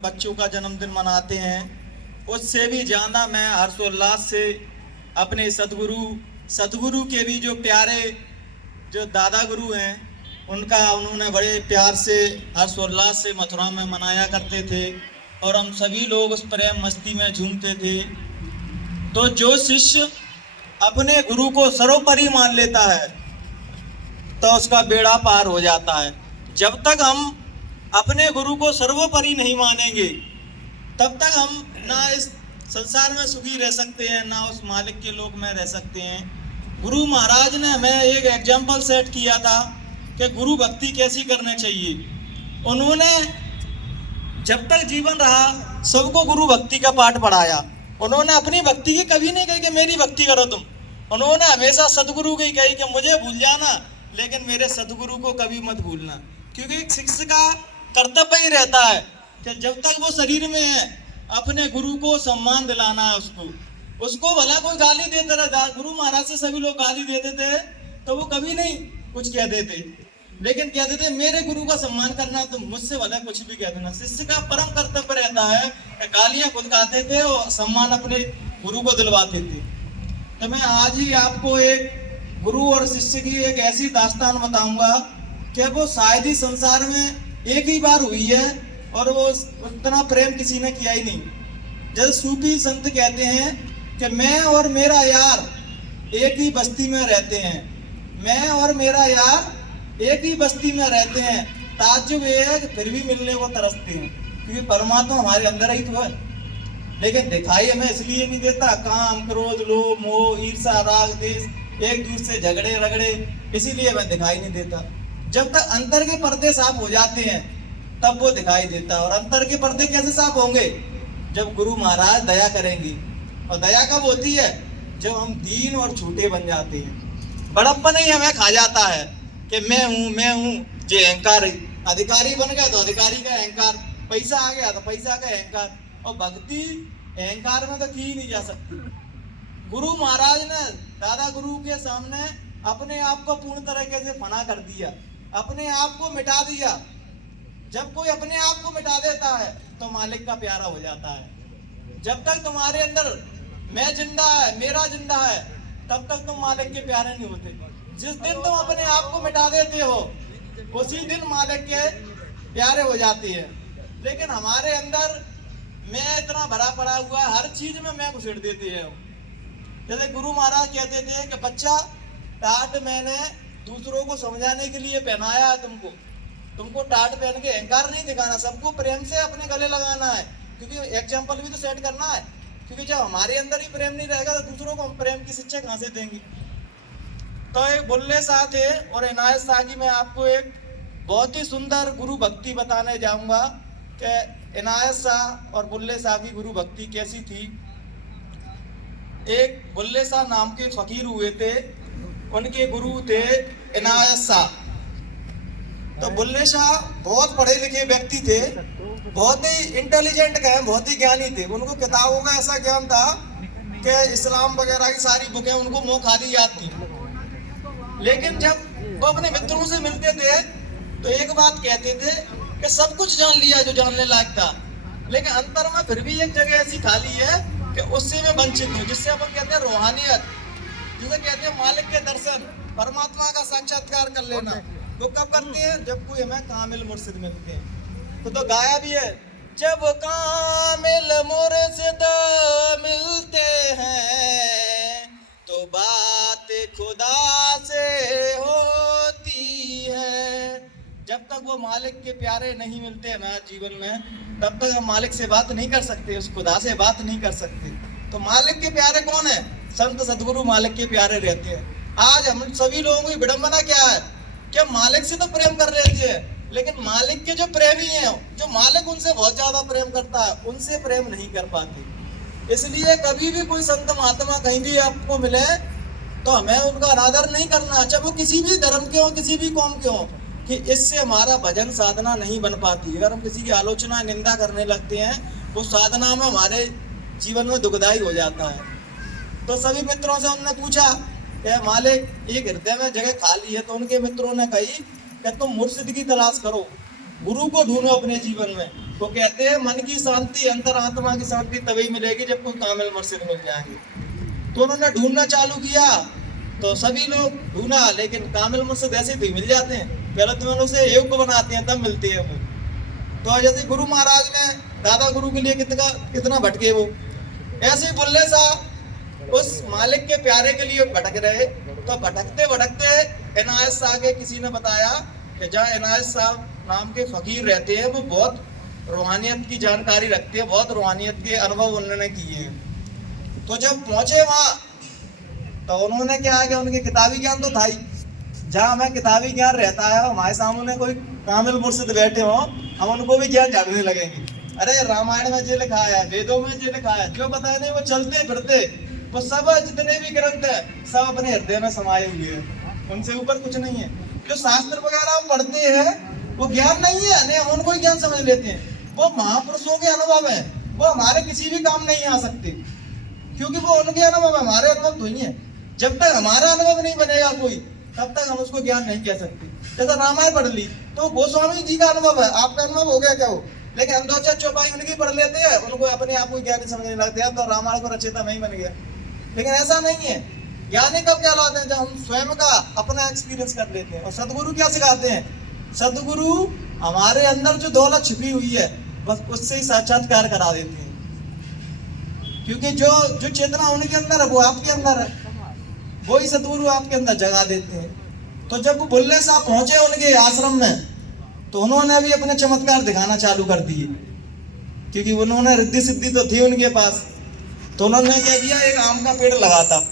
बच्चों का जन्मदिन मनाते हैं, उससे भी ज़्यादा मैं हर्षोल्लास से अपने सदगुरु के भी जो प्यारे जो दादा गुरु हैं उनका उन्होंने बड़े प्यार से हर्षोल्लास से मथुरा में मनाया करते थे और हम सभी लोग उस प्रेम मस्ती में झूमते थे। तो जो शिष्य अपने गुरु को सर्वोपरि मान लेता है तो उसका बेड़ा पार हो जाता है। जब तक हम अपने गुरु को सर्वोपरि नहीं मानेंगे तब तक हम ना इस संसार में सुखी रह सकते हैं, ना उस मालिक के लोक में रह सकते हैं। गुरु महाराज ने हमें एक एग्जाम्पल सेट किया था कि गुरु भक्ति कैसी करनी चाहिए। उन्होंने जब तक जीवन रहा सबको गुरु भक्ति का पाठ पढ़ाया। उन्होंने अपनी भक्ति की कभी नहीं कही कि मेरी भक्ति करो तुम। उन्होंने हमेशा सदगुरु की कही कि मुझे भूल जाना लेकिन मेरे सदगुरु को कभी मत भूलना, क्योंकि एक शिष्य का कर्तव्य ही रहता है कि जब तक वो शरीर में है अपने गुरु को सम्मान दिलाना है। उसको भला कोई गाली देते रहा, गुरु महाराज से सभी लोग गाली देते थे तो वो कभी नहीं कुछ कह देते, लेकिन कहते थे मेरे गुरु का सम्मान करना, तो मुझसे भला कुछ भी कह देना। शिष्य का परम कर्तव्य रहता है कि गालियां खुद खाते थे और सम्मान अपने गुरु को दिलवाते थे। तो मैं आज ही आपको एक गुरु और शिष्य की एक ऐसी दास्तान बताऊंगा कि वो शायद ही संसार में एक ही बार हुई है और वो उतना प्रेम किसी ने किया ही नहीं। जैसे सूफी संत कहते हैं कि मैं और मेरा यार एक ही बस्ती में रहते हैं, मैं और मेरा यार एक ही बस्ती में रहते हैं, ताज्जुब ये है कि फिर भी मिलने को तरसते हैं, क्योंकि परमात्मा हमारे अंदर ही तो है। लेकिन दिखाई हमें इसलिए नहीं देता, काम क्रोध लोभ मोह ईर्षा राग देश एक दूसरे से झगड़े रगड़े, इसीलिए हमें दिखाई नहीं देता। जब तक अंतर के पर्दे साफ हो जाते हैं तब वो दिखाई देता है। और अंतर के पर्दे कैसे साफ होंगे? जब गुरु महाराज दया करेंगे। और दया कब होती है? जब हम दीन और छोटे बन जाते हैं। बड़प्पन ही हमें खा जाता है कि मैं हूँ ये अहंकार। अधिकारी बन गया तो अधिकारी का अहंकार, पैसा आ गया तो पैसा का अहंकार। और भक्ति अहंकार में तो की ही नहीं जा सकती। गुरु महाराज ने दादा गुरु के सामने अपने आप को पूर्ण तरीके से फना कर दिया, अपने आप को मिटा दिया। जब कोई अपने आप को मिटा देता है तो मालिक का प्यारा हो जाता है। जब तक तुम्हारे अंदर मैं जिंदा है, मेरा जिंदा है, तब तक तुम मालिक के प्यारे नहीं होते। जिस दिन तुम अपने आप को मिटा देते हो उसी दिन मालिक के प्यारे हो जाते हैं। लेकिन हमारे अंदर मैं इतना भरा पड़ा हुआ है, हर चीज में मैं घुसेड़ देते हैं। जैसे गुरु महाराज कहते थे कि बच्चा टाट मैंने दूसरों को समझाने के लिए पहनाया है, तुमको टाट पहन के अहंकार नहीं दिखाना, सबको प्रेम से अपने गले लगाना है, क्योंकि एग्जाम्पल भी तो सेट करना है। क्योंकि जब हमारे अंदर ही प्रेम नहीं रहेगा तो दूसरों को हम प्रेम की शिक्षा कहाँ से देंगे। तो एक बुल्ले शाह थे और इनायत शाह की मैं आपको एक बहुत ही सुंदर गुरु भक्ति बताने जाऊंगा कि इनायत शाह और बुल्ले शाह की गुरु भक्ति कैसी थी। एक बुल्ले शाह नाम के फकीर हुए थे, उनके गुरु थे इनायत शाह। तो बुल्ले शाह बहुत पढ़े लिखे व्यक्ति थे, बहुत ही इंटेलिजेंट कहें, बहुत ही ज्ञानी थे। उनको किताबों का ऐसा ज्ञान था कि इस्लाम वगैरह की सारी बुकें उनको मुंह खाली याद थी। लेकिन जब वो अपने मित्रों से मिलते थे तो एक बात कहते थे कि सब कुछ जान लिया जो जानने लायक था, लेकिन अंतर में फिर भी एक जगह ऐसी खाली है कि उससे मैं वंचित हूँ, जिससे अपन कहते हैं रूहानियत, जिसे कहते हैं मालिक के दर्शन, परमात्मा का साक्षात्कार कर लेना। तो कब करते हैं? जब कोई हमें कामिल मुर्शिद मिलते हैं। तो गाया भी है, जब कामिल मुर्शिद मिलते हैं तो बात खुदा से होती है। जब तक वो मालिक के प्यारे नहीं मिलते हमारे जीवन में तब तक हम मालिक से बात नहीं कर सकते, उस खुदा से बात नहीं कर सकते। तो मालिक के प्यारे कौन है? संत सदगुरु मालिक के प्यारे रहते हैं। आज हम सभी लोगों की विडंबना क्या है कि मालिक से तो प्रेम कर रहे थे, लेकिन मालिक के जो प्रेमी हैं, जो मालिक उनसे बहुत ज्यादा प्रेम करता है, उनसे प्रेम नहीं कर पाते। इसलिए कभी भी कोई संत महात्मा कहीं भी आपको मिले तो हमें उनका अनादर नहीं करना, चाहे वो किसी भी धर्म के हो, किसी भी कौम के हो, कि इससे हमारा भजन साधना नहीं बन पाती। अगर हम किसी की आलोचना निंदा करने लगते हैं वो साधना में हमारे जीवन में दुखदाई हो जाता है। तो सभी मित्रों से उन्होंने पूछा कि मालिक एक हृदय में जगह खाली है। तो उनके मित्रों ने कही कि तुम मुर्शिद की तलाश करो, गुरु को ढूंढो अपने जीवन में। वो कहते हैं मन की शांति, अंतरात्मा की शांति तभी मिलेगी जब कोई कामिल मुर्शिद मिल जाएंगे। तो उन्होंने ढूंढना चालू किया, तो सभी लोग ढूंढा, लेकिन कामिल मुर्शिद ऐसे भी मिल जाते हैं, पहले तो उसे योग्य बनाते हैं तब मिलते हैं वो। तो जैसे गुरु महाराज ने दादा गुरु के लिए कितना भटके वो, ऐसे ही बुल्ले साहब उस मालिक के प्यारे के लिए भटक रहे। तो भटकते भटकते इनायत शाह के किसी ने बताया कि जहाँ इनायत साहब नाम के फकीर रहते हैं वो बहुत रूहानियत की जानकारी रखते हैं, बहुत रूहानियत के अनुभव उन्होंने किए हैं। तो जब पहुंचे वहां तो उन्होंने क्या किया, उनके किताबी ज्ञान तो था ही, जहाँ हमें किताबी ज्ञान रहता है हमारे सामने कोई कामिल मुर्शिद बैठे हो हम उनको भी ज्ञान झाड़ने लगेंगे। अरे रामायण में जो लिखा है, वेदों में जो लिखा है, जो बताया नहीं वो चलते फिरते वो सब जितने भी ग्रंथ है सब अपने हृदय में समाये हुए हैं, उनसे ऊपर कुछ नहीं है। जो शास्त्र वगैरह हम पढ़ते हैं वो ज्ञान नहीं है, नहीं हम उनको ही ज्ञान समझ लेते हैं, वो महापुरुषों के अनुभव है, वो हमारे किसी भी काम नहीं आ सकते, क्योंकि वो उनके अनुभव है, हमारे अनुभव तो ही है। जब तक हमारा अनुभव नहीं बनेगा कोई तब तक हम उसको ज्ञान नहीं कह सकते। जैसा रामायण पढ़ ली तो गोस्वामी जी का अनुभव है, आपका अनुभव हो गया क्या हो, लेकिन हम 2-4 चौपाई उनकी पढ़ लेते हैं, उनको अपने आप को ज्ञानी समझने लगते हैं, तो रामायण को रचयिता नहीं बन गया। लेकिन ऐसा नहीं है, ज्ञानी कब कहलाते हैं, जब हम स्वयं का अपना एक्सपीरियंस कर लेते हैं। और सदगुरु क्या सिखाते हैं, सदगुरु हमारे अंदर जो दौलत छिपी हुई है बस उससे ही साक्षात्कार करा देते हैं, क्योंकि जो चेतना उनके अंदर है वो आपके अंदर है, वही सदगुरु आपके अंदर जगा देते हैं। तो जब वो बुल्ले साहब पहुंचे उनके आश्रम में तो उन्होंने भी अपने चमत्कार दिखाना चालू कर दिए, क्योंकि उन्होंने रिद्धि सिद्धि तो थी उनके पास। तो उन्होंने क्या किया, एक आम का पेड़ लगा था,